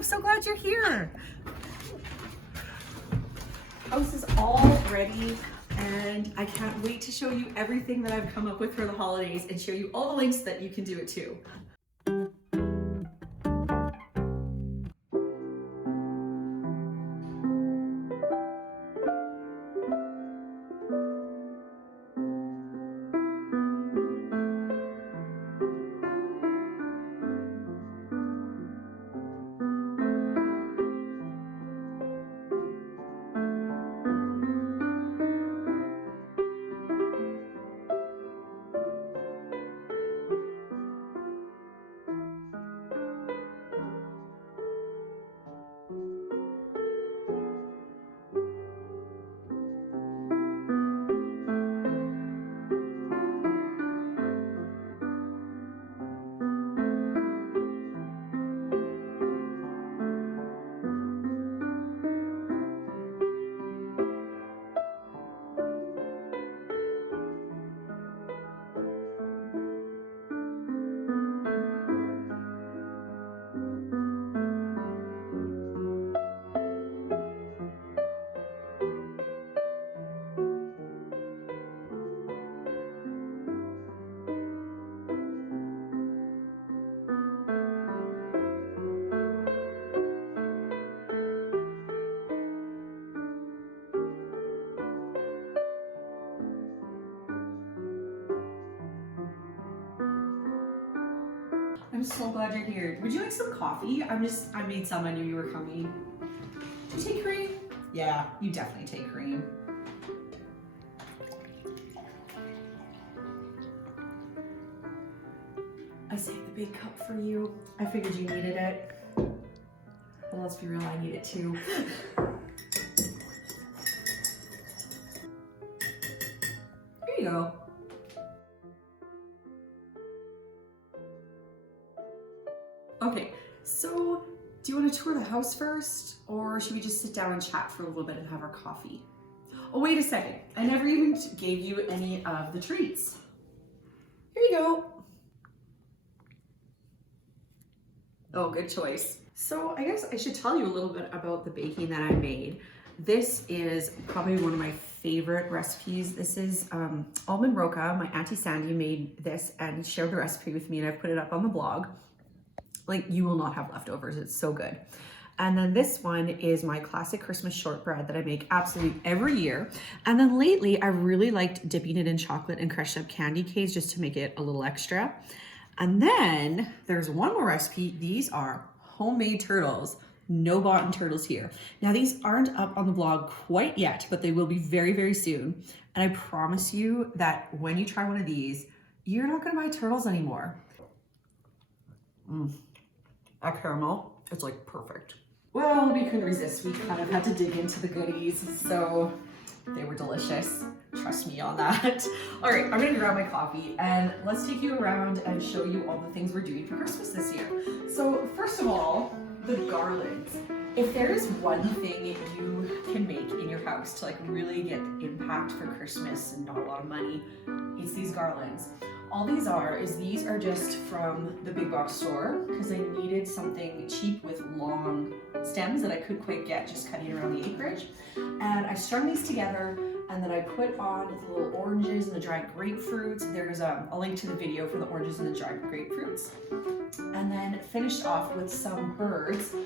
I'm so glad you're here. House is all ready and I can't wait to show you everything that I've come up with for the holidays and show you all the links that you can do it too. I'm so glad you're here. Would you like some coffee? I made some, I knew you were coming. Do you take cream? Yeah, you definitely take cream. I saved the big cup for you. I figured you needed it. Well, let's be real, I need it too. Here you go. Okay, so do you want to tour the house first, or should we just sit down and chat for a little bit and have our coffee? Oh, wait a second. I never even gave you any of the treats. Here you go. Oh, good choice. So I guess I should tell you a little bit about the baking that I made. This is probably one of my favorite recipes. This is almond roca. My Auntie Sandy made this and shared the recipe with me, and I've put it up on the blog. Like, you will not have leftovers, it's so good. And then this one is my classic Christmas shortbread that I make absolutely every year. And then lately, I really liked dipping it in chocolate and crushed up candy canes just to make it a little extra. And then there's one more recipe. These are homemade turtles. No bought turtles here. Now, these aren't up on the blog quite yet, but they will be very, very soon. And I promise you that when you try one of these, you're not gonna buy turtles anymore. That caramel, it's like perfect. Well, we couldn't resist. We kind of had to dig into the goodies, so they were delicious. Trust me on that. All right, I'm gonna grab my coffee and let's take you around and show you all the things we're doing for Christmas this year. So first of all, the garlands. If there is one thing you can make in your house to like really get the impact for Christmas and not a lot of money, it's these garlands. All these are just from the big box store because I needed something cheap with long stems that I couldn't quite get just cutting around the acreage. And I strung these together and then I put on the little oranges and the dried grapefruits. There's a link to the video for the oranges and the dried grapefruits. And then finished off with some birds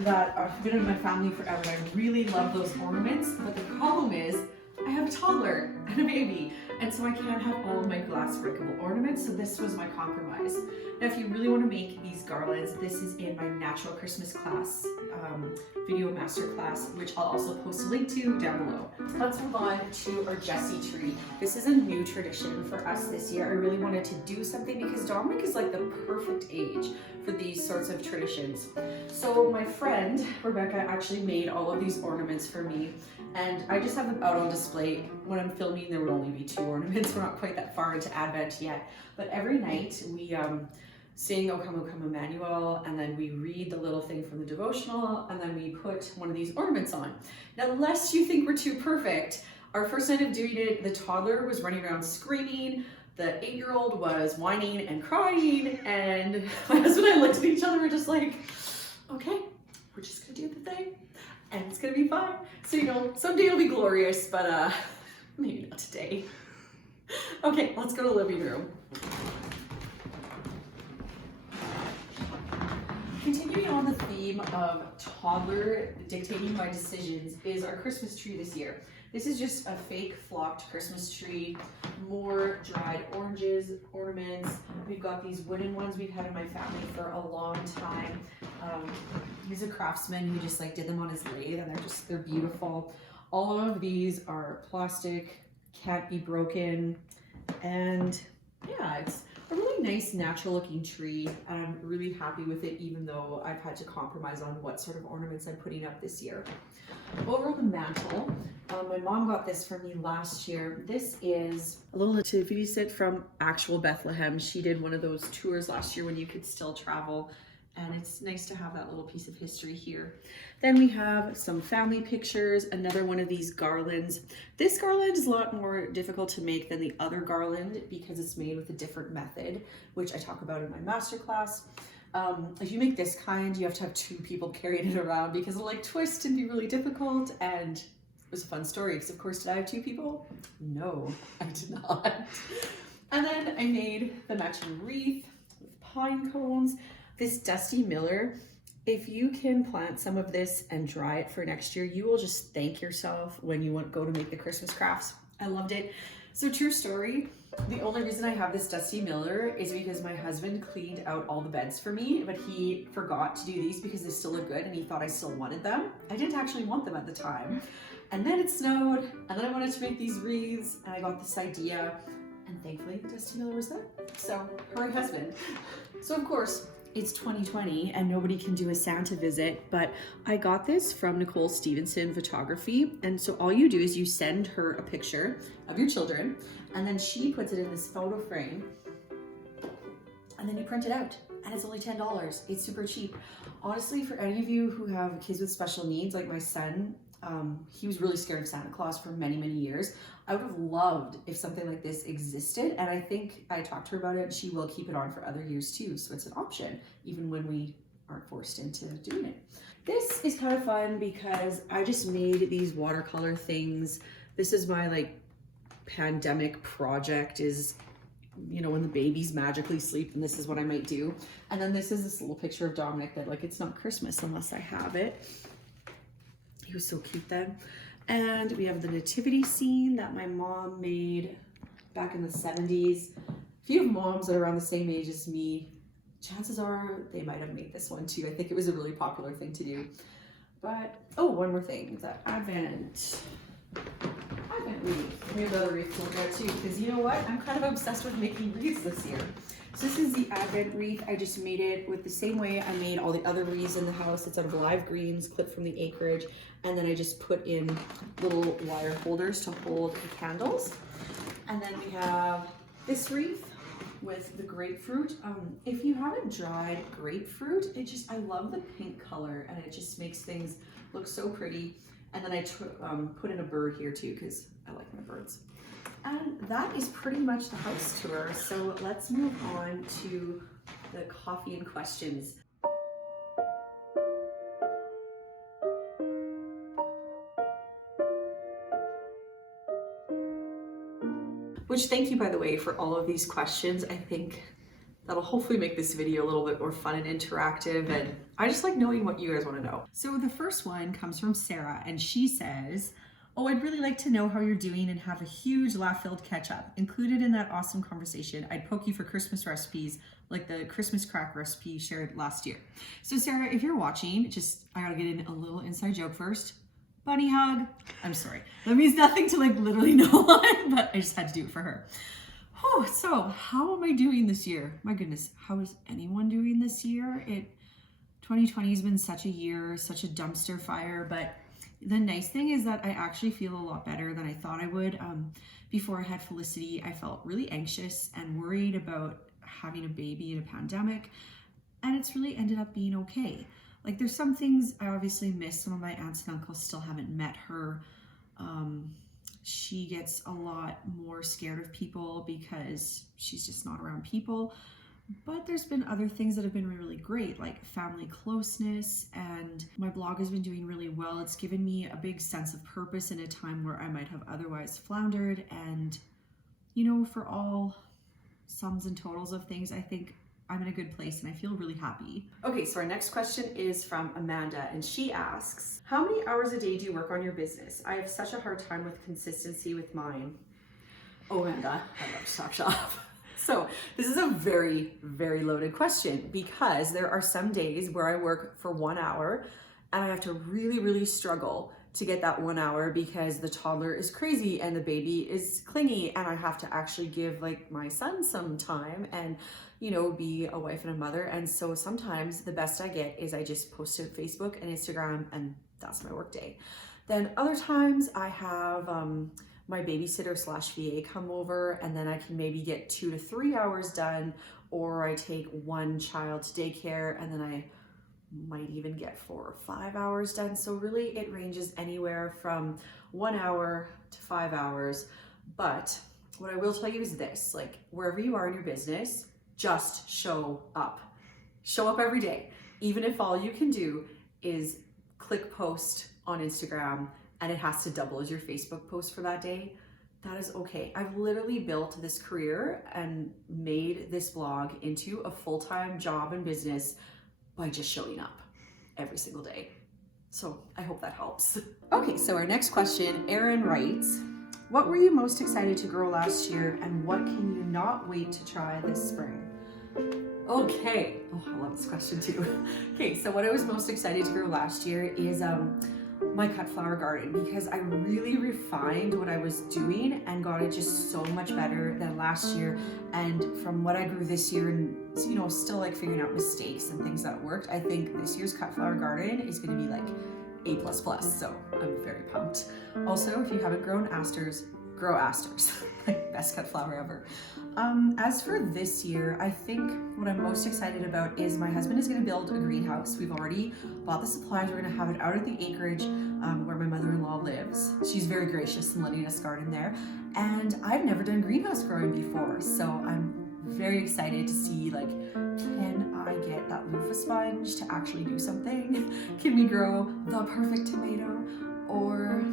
that have been in my family forever. I really love those ornaments, but the problem is I have a toddler and a baby, and so I can't have all of my glass breakable ornaments, so this was my compromise. Now, if you really want to make these garlands, this is in my Natural Christmas class, video masterclass, which I'll also post a link to down below. Let's move on to our Jessie tree. This is a new tradition for us this year. I really wanted to do something because Dominic is like the perfect age for these sorts of traditions. So my friend, Rebecca, actually made all of these ornaments for me, and I just have them out on display. When I'm filming, there would only be 2 ornaments. We're not quite that far into Advent yet, but every night we sing O Come, O Come, Emmanuel, and then we read the little thing from the devotional, and then we put one of these ornaments on. Now, lest you think we're too perfect, our first night of doing it, the toddler was running around screaming, the 8-year-old was whining and crying, and my husband and I looked at each other, we're just like, okay, we're just gonna do the thing and it's gonna be fine. So, you know, someday it'll be glorious, but maybe not today. Okay, let's go to the living room. Continuing on the theme of toddler dictating my decisions is our Christmas tree this year. This is just a fake flocked Christmas tree, more dried oranges, ornaments. We've got these wooden ones we've had in my family for a long time. He's a craftsman who just like did them on his lathe, and they're beautiful. All of these are plastic, can't be broken, and yeah, it's a really nice natural looking tree, and I'm really happy with it, even though I've had to compromise on what sort of ornaments I'm putting up this year. Over on the mantle, my mom got this for me last year. This is a little nativity set from actual Bethlehem. She did one of those tours last year when you could still travel, and it's nice to have that little piece of history here. Then we have some family pictures, another one of these garlands. This garland is a lot more difficult to make than the other garland because it's made with a different method, which I talk about in my masterclass. If you make this kind, you have to have 2 people carrying it around because it'll like twist and be really difficult. And it was a fun story because of course, did I have 2 people? No, I did not. And then I made the matching wreath with pine cones. This Dusty Miller, if you can plant some of this and dry it for next year, you will just thank yourself when you go to make the Christmas crafts. I loved it. So true story, the only reason I have this Dusty Miller is because my husband cleaned out all the beds for me, but he forgot to do these because they still look good and he thought I still wanted them. I didn't actually want them at the time. And then it snowed, and then I wanted to make these wreaths, and I got this idea, and thankfully the Dusty Miller was there. So, hurry husband. So of course, it's 2020 and nobody can do a Santa visit, but I got this from Nicole Stevenson Photography. And so all you do is you send her a picture of your children, and then she puts it in this photo frame, and then you print it out, and it's only $10. It's super cheap. Honestly, for any of you who have kids with special needs, like my son, he was really scared of Santa Claus for many, many years. I would have loved if something like this existed, and I think I talked to her about it, and she will keep it on for other years too, so it's an option, even when we aren't forced into doing it. This is kind of fun because I just made these watercolor things. This is my like pandemic project, is, you know, when the babies magically sleep, and this is what I might do. And then this is this little picture of Dominic that like, it's not Christmas unless I have it. He was so cute then. And we have the nativity scene that my mom made back in the 70s. If you have moms that are around the same age as me, chances are they might have made this one too. I think it was a really popular thing to do. But, oh, one more thing, the Advent wreath. We have another wreath to look at too, because you know what? I'm kind of obsessed with making wreaths this year. So this is the Advent wreath. I just made it with the same way I made all the other wreaths in the house. It's out of live greens clipped from the acreage. And then I just put in little wire holders to hold the candles. And then we have this wreath with the grapefruit. If you haven't dried grapefruit, I love the pink color, and it just makes things look so pretty. And then I put in a bird here too, because I like my birds. And that is pretty much the house tour. So let's move on to the coffee and questions. Which, thank you, by the way, for all of these questions. I think that'll hopefully make this video a little bit more fun and interactive, and I just like knowing what you guys want to know. So the first one comes from Sarah, and she says, oh, I'd really like to know how you're doing and have a huge laugh-filled catch-up. Included in that awesome conversation, I'd poke you for Christmas recipes like the Christmas crack recipe shared last year. So Sarah, if you're watching, I gotta get in a little inside joke first. Bunny hug. I'm sorry. That means nothing to like literally no one, but I just had to do it for her. Oh, so how am I doing this year? My goodness, how is anyone doing this year? 2020 has been such a year, such a dumpster fire, but the nice thing is that I actually feel a lot better than I thought I would. Before I had Felicity, I felt really anxious and worried about having a baby in a pandemic, and it's really ended up being okay. Like, there's some things I obviously miss. Some of my aunts and uncles still haven't met her. She gets a lot more scared of people because she's just not around people. But there's been other things that have been really great, like family closeness, and my blog has been doing really well. It's given me a big sense of purpose in a time where I might have otherwise floundered. And, you know, for all sums and totals of things, I think I'm in a good place and I feel really happy. Okay, so our next question is from Amanda, and she asks, how many hours a day do you work on your business? I have such a hard time with consistency with mine. Oh, Amanda, I love to talk shop. So this is a very, very loaded question because there are some days where I work for 1 hour and I have to really, really struggle to get that 1 hour because the toddler is crazy and the baby is clingy, and I have to actually give like my son some time and, you know, be a wife and a mother. And so sometimes the best I get is I just post to Facebook and Instagram, and that's my work day. Then other times I have my babysitter / VA come over, and then I can maybe get 2 to 3 hours done, or I take one child to daycare and then I might even get 4 or 5 hours done. So really it ranges anywhere from 1 hour to 5 hours. But what I will tell you is this, like wherever you are in your business, just show up. Show up every day. Even if all you can do is click post on Instagram and it has to double as your Facebook post for that day, that is okay. I've literally built this career and made this blog into a full-time job and business by just showing up every single day. So I hope that helps. Okay, so our next question, Erin writes, what were you most excited to grow last year and what can you not wait to try this spring? Okay, oh, I love this question too. Okay, so what I was most excited to grow last year is my cut flower garden, because I really refined what I was doing and got it just so much better than last year. And from what I grew this year, and you know, still like figuring out mistakes and things that worked, I think this year's cut flower garden is going to be like A++. So I'm very pumped. Also, if you haven't grown asters, grow asters. Like best cut flower ever. As for this year, I think what I'm most excited about is my husband is going to build a greenhouse. We've already bought the supplies. We're going to have it out at the acreage where my mother-in-law lives. She's very gracious in letting us garden there. And I've never done greenhouse growing before, so I'm very excited to see, like, can I get that loofah sponge to actually do something? Can we grow the perfect tomato? Or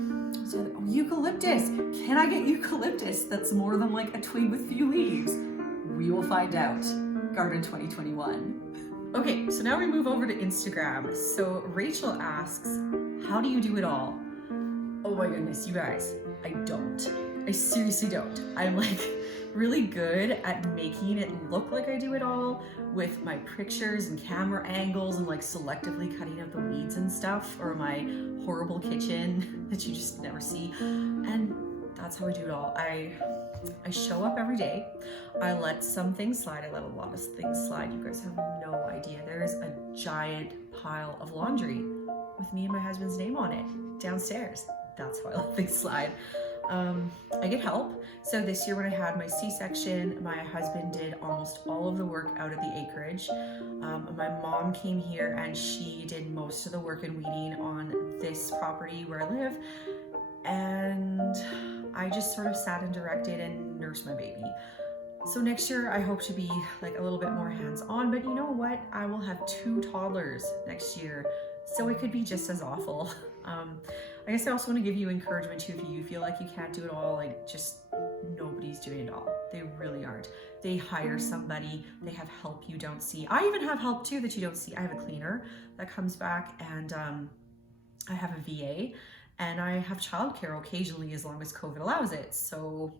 eucalyptus. Can I get eucalyptus that's more than like a twig with few leaves? We will find out. Garden 2021. Okay, so now we move over to Instagram. So Rachel asks, how do you do it all? Oh my goodness, you guys, I don't. I seriously don't. I'm like really good at making it look like I do it all with my pictures and camera angles and like selectively cutting out the weeds and stuff, or my horrible kitchen that you just never see. And that's how I do it all. I show up every day. I let some things slide. I let a lot of things slide. You guys have no idea. There is a giant pile of laundry with me and my husband's name on it downstairs. That's how I let things slide. I get help. So this year when I had my C-section, my husband did almost all of the work out at the acreage. My mom came here and she did most of the work and weeding on this property where I live. And I just sort of sat and directed and nursed my baby. So next year I hope to be like a little bit more hands-on, but you know what? I will have 2 toddlers next year, so it could be just as awful. I guess I also want to give you encouragement too. If you feel like you can't do it all, like just nobody's doing it all. They really aren't. They hire somebody, they have help you don't see. I even have help too that you don't see. I have a cleaner that comes back, and I have a VA, and I have childcare occasionally as long as COVID allows it. So,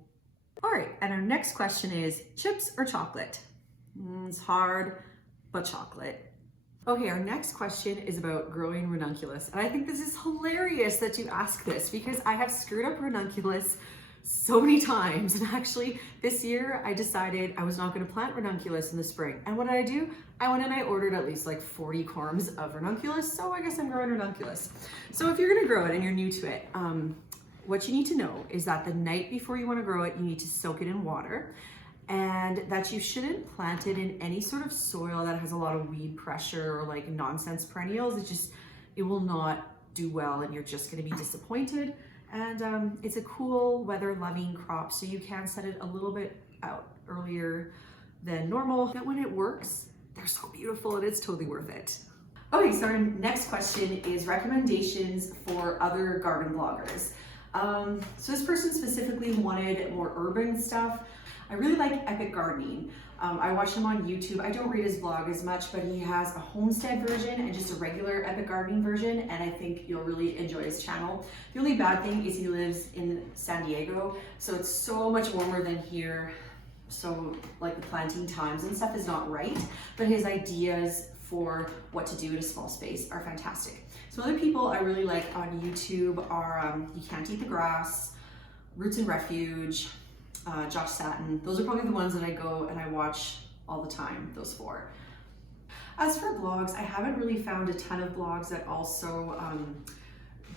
all right. And our next question is chips or chocolate? It's hard, but chocolate. Okay, our next question is about growing ranunculus. And I think this is hilarious that you ask this, because I have screwed up ranunculus so many times. And actually this year I decided I was not going to plant ranunculus in the spring. And what did I do? I went and I ordered at least like 40 corms of ranunculus. So I guess I'm growing ranunculus. So if you're going to grow it and you're new to it, what you need to know is that the night before you want to grow it, you need to soak it in water. And that you shouldn't plant it in any sort of soil that has a lot of weed pressure or like nonsense perennials. It will not do well and you're just going to be disappointed. And it's a cool weather loving crop, so you can set it a little bit out earlier than normal. But when it works, they're so beautiful and it's totally worth it. Okay, so our next question is recommendations for other garden bloggers. So this person specifically wanted more urban stuff. I really like Epic Gardening. I watch him on YouTube. I don't read his blog as much, but he has a homestead version and just a regular Epic Gardening version, and I think you'll really enjoy his channel. The only bad thing is he lives in San Diego, so it's so much warmer than here. So like the planting times and stuff is not right, but his ideas for what to do in a small space are fantastic. Some other people I really like on YouTube are You Can't Eat the Grass, Roots and Refuge, Josh Satin. Those are probably the ones that I go and I watch all the time, those four. As for blogs, I haven't really found a ton of blogs that also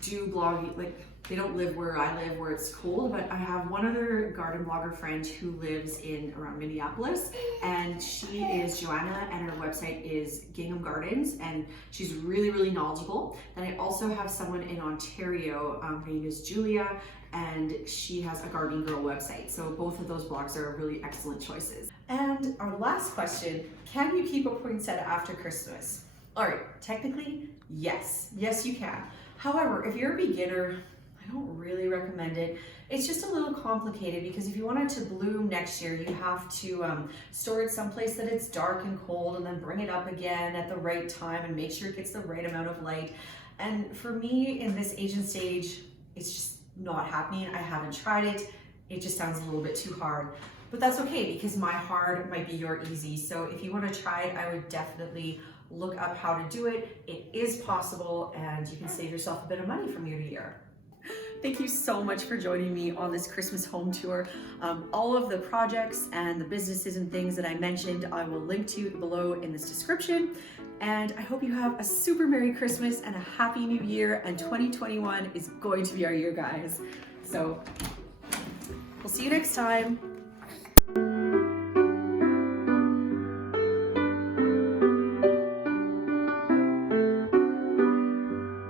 do blogging, like they don't live where I live where it's cold, but I have one other garden blogger friend who lives in around Minneapolis, and she is Joanna, and her website is Gingham Gardens, and she's really, really knowledgeable. And I also have someone in Ontario, her name is Julia, and she has a Gardening Girl website. So both of those blogs are really excellent choices. And our last question, can you keep a poinsettia after Christmas? All right, technically, yes. Yes, you can. However, if you're a beginner, I don't really recommend it. It's just a little complicated because if you want it to bloom next year, you have to store it someplace that it's dark and cold and then bring it up again at the right time and make sure it gets the right amount of light. And for me, in this age and stage, it's just not happening. I haven't tried it. It just sounds a little bit too hard. But that's okay because my hard might be your easy. So if you want to try it, I would definitely look up how to do it. It is possible and you can save yourself a bit of money from year to year. Thank you so much for joining me on this Christmas home tour. All of the projects and the businesses and things that I mentioned, I will link to below in this description. And I hope you have a super Merry Christmas and a Happy New Year. And 2021 is going to be our year, guys. So we'll see you next time.